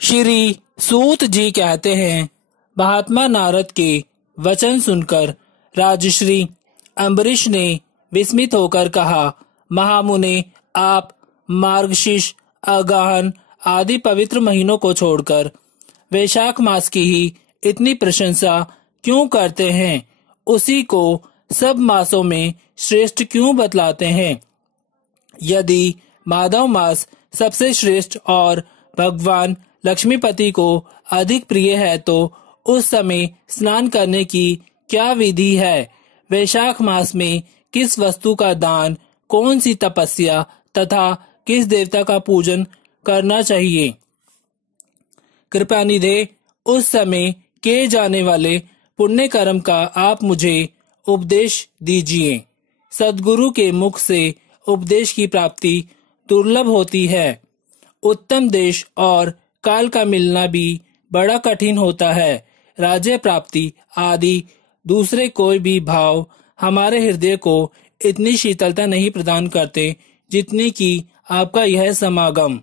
श्री सूत जी कहते हैं, महात्मा नारद के वचन सुनकर राजश्री अम्बरीश ने विस्मित होकर कहा, महामुने, आप मार्गशीर्ष, अगहन आदि पवित्र महीनों को छोड़कर वैशाख मास की ही इतनी प्रशंसा क्यों करते हैं? उसी को सब मासों में श्रेष्ठ क्यों बतलाते हैं? यदि माधव मास सबसे श्रेष्ठ और भगवान लक्ष्मीपति को अधिक प्रिय है तो उस समय स्नान करने की क्या विधि है? वैशाख मास में किस वस्तु का दान, कौन सी तपस्या तथा किस देवता का पूजन करना चाहिए? कृपा निधे, उस समय किए जाने वाले पुण्य कर्म का आप मुझे उपदेश दीजिए। सद्गुरु के मुख से उपदेश की प्राप्ति दुर्लभ होती है। उत्तम देश और काल का मिलना भी बड़ा कठिन होता है। राज्य प्राप्ति आदि दूसरे कोई भी भाव हमारे हृदय को इतनी शीतलता नहीं प्रदान करते जितनी कि आपका यह समागम।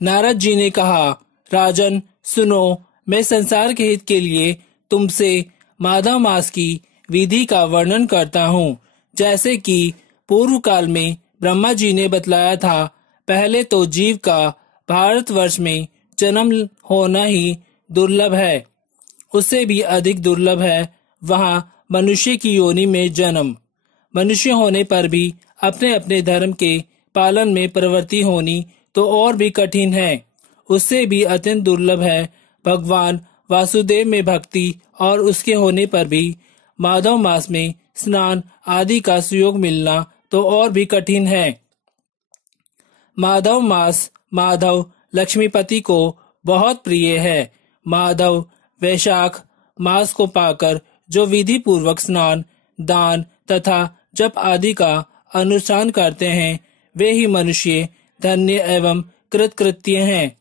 नारद जी ने कहा, राजन सुनो, मैं संसार के हित के लिए तुमसे माधव मास की विधि का वर्णन करता हूँ। जैसे कि पूर्व काल में ब्रह्मा जी ने बतलाया था, पहले तो जीव का भारतवर्ष में जन्म होना ही दुर्लभ है, उससे भी अधिक दुर्लभ है वहाँ मनुष्य की योनि में जन्म। मनुष्य होने पर भी अपने अपने धर्म के पालन में प्रवृत्ति होनी तो और भी कठिन है। उससे भी अत्यंत दुर्लभ है भगवान वासुदेव में भक्ति, और उसके होने पर भी माधव मास में स्नान आदि का सुयोग मिलना तो और भी कठिन है। माधव मास माधव लक्ष्मीपति को बहुत प्रिय है। माधव वैशाख मास को पाकर जो विधि पूर्वक स्नान, दान तथा जप आदि का अनुष्ठान करते हैं, वे ही मनुष्य धन्य एवं कृतकृत्य हैं।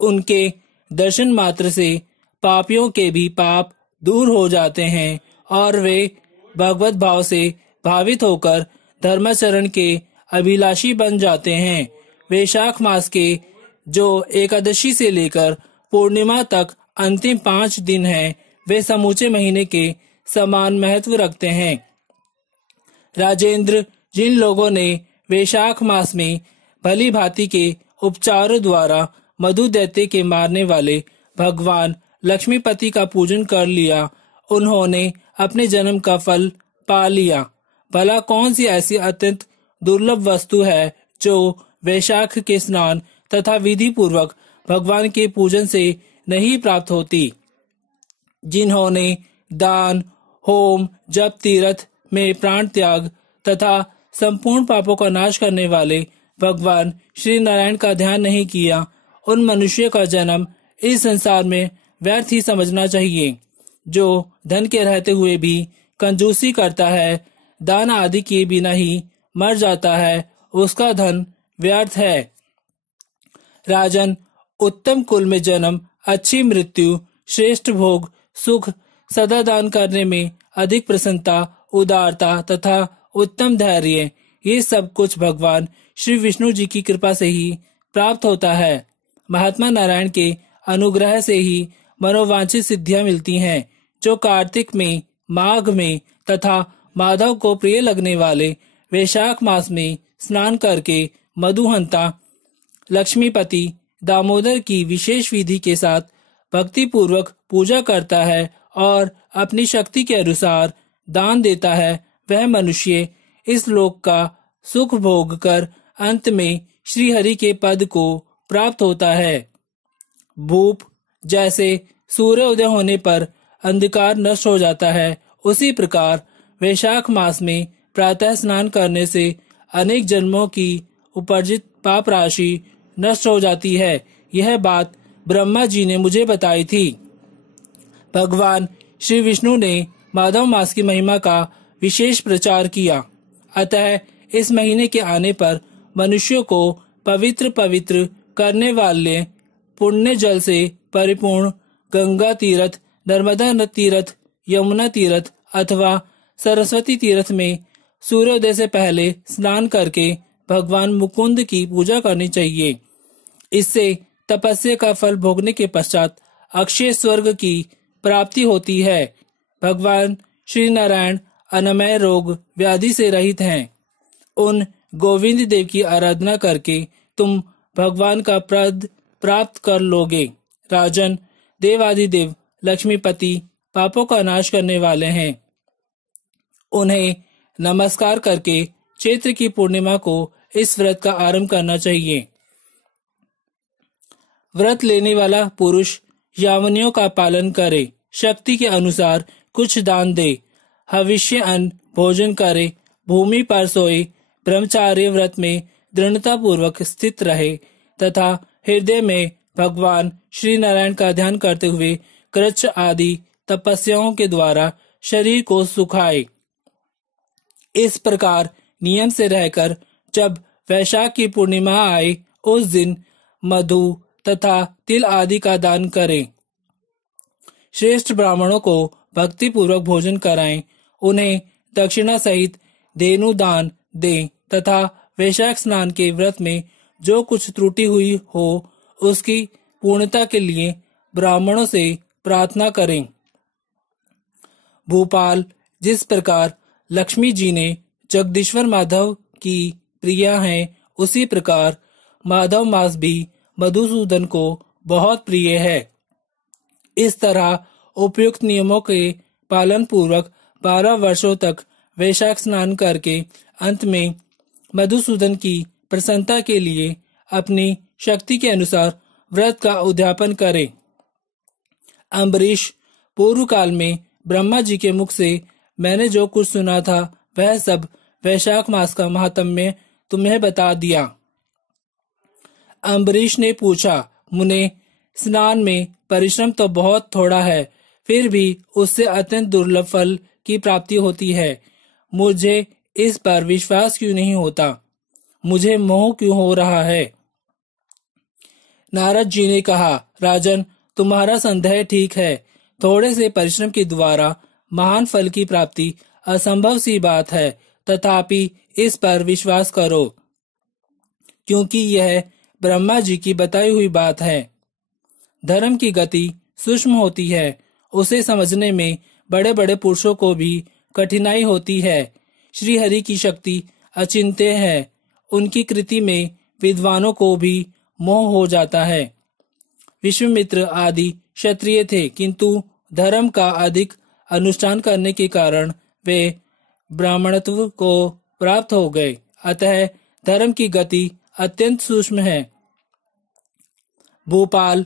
उनके दर्शन मात्र से पापियों के भी पाप दूर हो जाते हैं और वे भगवत भाव से भावित होकर धर्माचरण के अभिलाषी बन जाते हैं। वैशाख मास के जो एकादशी से लेकर पूर्णिमा तक अंतिम 5 दिन हैं, वे समूचे महीने के समान महत्व रखते हैं। राजेंद्र, जिन लोगों ने वैशाख मास में भली भांति के उपचारों द्वारा मधु दैत्य के मारने वाले भगवान लक्ष्मीपति का पूजन कर लिया, उन्होंने अपने जन्म का फल पा लिया। भला कौन सी ऐसी अत्यंत दुर्लभ वस्तु है जो वैशाख के स्नान तथा विधि पूर्वक भगवान के पूजन से नहीं प्राप्त होती? जिन्होंने दान, होम, जप, तीर्थ में प्राण त्याग तथा संपूर्ण पापों का नाश करने वाले भगवान श्री नारायण का ध्यान नहीं किया, उन मनुष्य का जन्म इस संसार में व्यर्थ ही समझना चाहिए। जो धन के रहते हुए भी कंजूसी करता है, दान आदि किए बिना ही मर जाता है, उसका धन व्यर्थ है। राजन, उत्तम कुल में जन्म, अच्छी मृत्यु, श्रेष्ठ भोग, सुख, सदा दान करने में अधिक प्रसन्नता, उदारता तथा उत्तम धैर्य, ये सब कुछ भगवान श्री विष्णु जी की कृपा से ही प्राप्त होता है। महात्मा नारायण के अनुग्रह से ही मनोवांछित सिद्धियां मिलती हैं। जो कार्तिक में, माघ में तथा माधव को प्रिय लगने वाले वैशाख मास में स्नान करके मधुहंता लक्ष्मीपति दामोदर की विशेष विधि के साथ भक्ति पूर्वक पूजा करता है और अपनी शक्ति के अनुसार दान देता है, वह मनुष्य इस लोक का सुख भोग कर अंत में श्री हरि के पद को प्राप्त होता है। भूप, जैसे सूर्योदय होने पर अंधकार नष्ट हो जाता है, उसी प्रकार वैशाख मास में प्रातः स्नान करने से अनेक जन्मों की उपार्जित पाप राशि नष्ट हो जाती है। यह बात ब्रह्मा जी ने मुझे बताई थी। भगवान श्री विष्णु ने माधव मास की महिमा का विशेष प्रचार किया। अतः इस महीने के आने पर मनुष्यों को पवित्र करने वाले पुण्य जल से परिपूर्ण गंगा तीर्थ, नर्मदा तीर्थ, यमुना तीर्थ अथवा सरस्वती तीर्थ में सूर्योदय से पहले स्नान करके भगवान मुकुंद की पूजा करनी चाहिए। इससे तपस्या का फल भोगने के पश्चात अक्षय स्वर्ग की प्राप्ति होती है। भगवान श्री नारायण अनमय रोग व्याधि से रहित हैं। उन गोविंद देव की आराधना करके तुम भगवान का पद प्राप्त कर लोगे। राजन, देवादिदेव लक्ष्मीपति पापों का नाश करने वाले हैं। उन्हें नमस्कार करके चैत्र की पूर्णिमा को इस व्रत का आरंभ करना चाहिए। व्रत लेने वाला पुरुष यावनियों का पालन करे, शक्ति के अनुसार कुछ दान दे, हविष्य अन्न भोजन करे, भूमि पर सोए, ब्रह्मचार्य व्रत में दृढ़ता पूर्वक स्थित रहे तथा हृदय में भगवान श्री नारायण का ध्यान करते हुए कृच्छ आदि तपस्याओं के द्वारा शरीर को सुखाए। इस प्रकार नियम से रहकर जब वैशाख की पूर्णिमा आए उस दिन मधु तथा तिल आदि का दान करें। श्रेष्ठ ब्राह्मणों को भक्ति पूर्वक भोजन कराएं, उन्हें दक्षिणा सहित धेनु दान दें तथा वैशाख स्नान के व्रत में जो कुछ त्रुटि हुई हो उसकी पूर्णता के लिए ब्राह्मणों से प्रार्थना करें। भूपाल, जिस प्रकार लक्ष्मी जी ने जगदीश्वर माधव की प्रिया हैं, उसी प्रकार माधव मास भी मधुसूदन को बहुत प्रिय है। इस तरह उपयुक्त नियमों के पालन पूर्वक 12 वर्षों तक वैशाख स्नान करके अंत में मधुसूदन की प्रसन्नता के लिए अपनी शक्ति के अनुसार व्रत का उद्यापन करें। अम्बरीश, पूर्व काल में ब्रह्मा जी के मुख से मैंने जो कुछ सुना था वह सब वैशाख मास का महात्म्य तुम्हें बता दिया। अम्बरीश ने पूछा, मुने, स्नान में परिश्रम तो बहुत थोड़ा है, फिर भी उससे अत्यंत दुर्लभ फल की प्राप्ति होती है। मुझे इस पर विश्वास क्यों नहीं होता? मुझे मोह क्यों हो रहा है? नारद जी ने कहा, राजन, तुम्हारा संदेह ठीक है। थोड़े से परिश्रम के द्वारा महान फल की प्राप्ति असंभव सी बात है, तथापि इस पर विश्वास करो, क्योंकि यह ब्रह्मा जी की बताई हुई बात है। धर्म की गति सूक्ष्म होती है, उसे समझने में बड़े बड़े पुरुषों को भी कठिनाई होती है। श्री हरि की शक्ति अचिंत्य है, उनकी कृति में विद्वानों को भी मोह हो जाता है। विश्वामित्र आदि क्षत्रिय थे, किंतु धर्म का अधिक अनुष्ठान करने के कारण वे ब्राह्मणत्व को प्राप्त हो गए। अतः धर्म की गति अत्यंत सूक्ष्म है। भोपाल,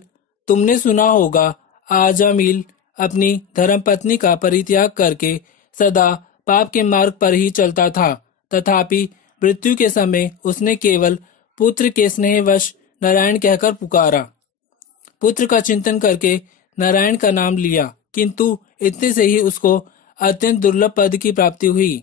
तुमने सुना होगा आजामिल अपनी धर्मपत्नी का परित्याग करके सदा पाप के मार्ग पर ही चलता था, तथापि मृत्यु के समय उसने केवल पुत्र के स्नेहवश नारायण कहकर पुकारा। पुत्र का चिंतन करके नारायण का नाम लिया, किंतु इतने से ही उसको अत्यंत दुर्लभ पद की प्राप्ति हुई।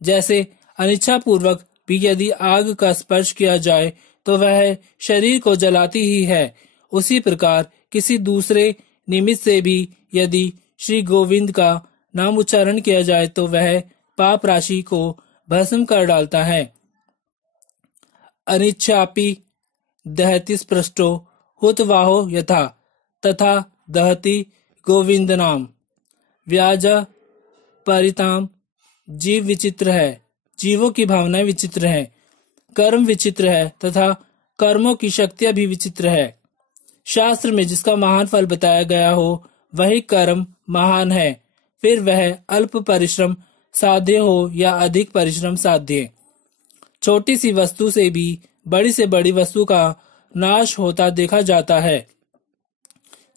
जैसे अनिच्छा पूर्वक भी यदि आग का स्पर्श किया जाए तो वह शरीर को जलाती ही है, उसी प्रकार किसी दूसरे निमित्त से भी यदि श्री गोविंद का नाम उच्चारण किया जाए तो वह पाप राशि को भस्म कर डालता है। अनिच्छापि दहति स्पृष्टो हुतवाहो यथा तथा दहति गोविंद नाम। व्याज परिताम। जीव विचित्र है, जीवों की भावनाएं विचित्र है, कर्म विचित्र है तथा कर्मों की शक्तियां भी विचित्र है। शास्त्र में जिसका महान फल बताया गया हो वही कर्म महान है, फिर वह अल्प परिश्रम साध्य हो या अधिक परिश्रम साध्य। छोटी सी वस्तु से भी बड़ी से बड़ी वस्तु का नाश होता देखा जाता है।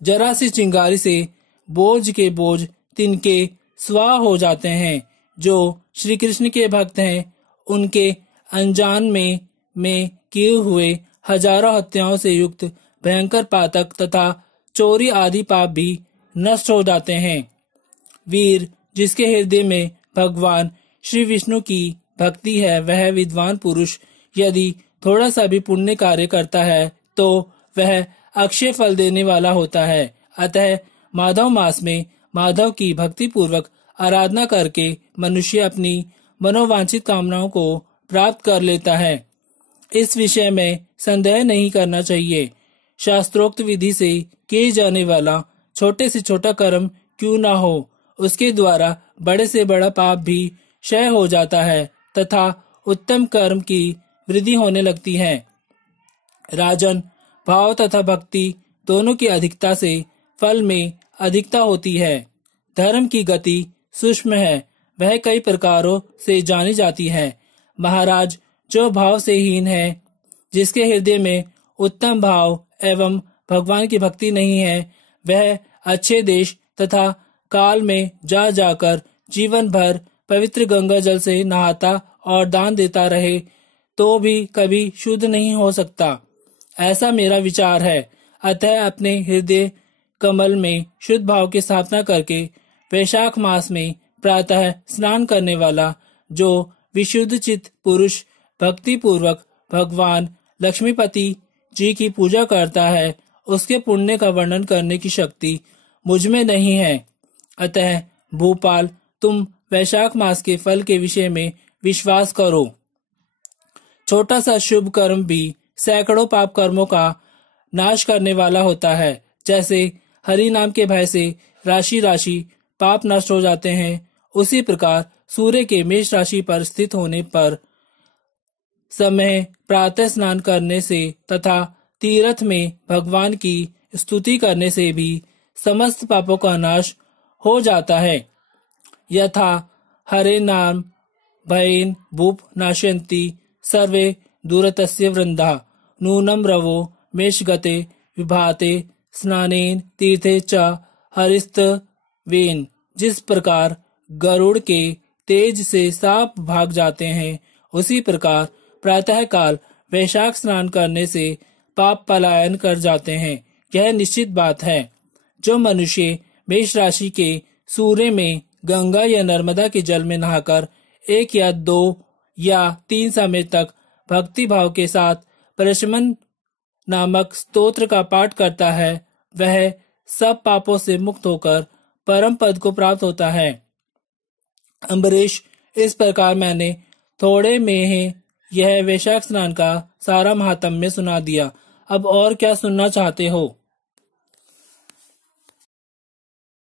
जरा सी चिंगारी से बोझ के बोझ तिनके स्वाह हो जाते हैं। जो श्री कृष्ण के भक्त हैं उनके अनजान में किए हुए हजारों हत्याओं से युक्त भयंकर पातक तथा चोरी आदि पाप भी नष्ट हो जाते हैं। वीर, जिसके हृदय में भगवान श्री विष्णु की भक्ति है, वह विद्वान पुरुष यदि थोड़ा सा भी पुण्य कार्य करता है तो वह अक्षय फल देने वाला होता है। अतः माधव मास में माधव की भक्ति पूर्वक आराधना करके मनुष्य अपनी मनोवांछित कामनाओं को प्राप्त कर लेता है। इस विषय में संदेह नहीं करना चाहिए। शास्त्रोक्त विधि से किए जाने वाला छोटे से छोटा कर्म क्यों ना हो, उसके द्वारा बड़े से बड़ा पाप भी क्षय हो जाता है तथा उत्तम कर्म की वृद्धि होने लगती है। राजन, भाव तथा भक्ति दोनों की अधिकता से फल में अधिकता होती है। धर्म की गति सूक्ष्म है, वह कई प्रकारों से जानी जाती है। महाराज, जो भाव से हीन है, जिसके हृदय में उत्तम भाव एवं भगवान की भक्ति नहीं है, वह अच्छे देश तथा काल में जा जाकर जीवन भर पवित्र गंगा जल से नहाता और दान देता रहे तो भी कभी शुद्ध नहीं हो सकता, ऐसा मेरा विचार है। अतः अपने हृदय कमल में शुद्ध भाव की स्थापना करके वैशाख मास में प्रातः स्नान करने वाला जो विशुद्ध चित्त पुरुष भक्ति पूर्वक भगवान लक्ष्मीपति जी की पूजा करता है, उसके पुण्य का वर्णन करने की शक्ति मुझ में नहीं है। अतः भूपाल, तुम वैशाख मास के फल के विषय में विश्वास करो। छोटा सा शुभ कर्म भी सैकड़ों पाप कर्मों का नाश करने वाला होता है। जैसे हरि नाम के भय से राशि राशि पाप नष्ट हो जाते हैं, उसी प्रकार सूर्य के मेष राशि पर स्थित होने पर समय प्रातः स्नान करने से तथा तीर्थ में भगवान की स्तुति करने से भी समस्त पापों का नाश हो जाता है। यथा हरे नाम भयेन भूप नाशयन्ति सर्वे दूरतस्य वृंदा नूनम रवो मेषगते विभाते स्नानेन तीर्थे च हरिस्तवेन। जिस प्रकार गरुड़ के तेज से सांप भाग जाते हैं, उसी प्रकार प्रातः काल वैशाख स्नान करने से पाप पलायन कर जाते हैं। यह निश्चित बात है। जो मनुष्य मेष राशि के सूर्य में गंगा या नर्मदा के जल में नहाकर 1 या 2 या 3 समय तक भक्ति भाव के साथ प्रशमन नामक स्तोत्र का पाठ करता है, वह सब पापों से मुक्त होकर परम पद को प्राप्त होता है। अम्बरीश, इस प्रकार मैंने थोड़े में ही यह वैशाख स्नान का सारा महात्म्य सुना दिया। अब और क्या सुनना चाहते हो?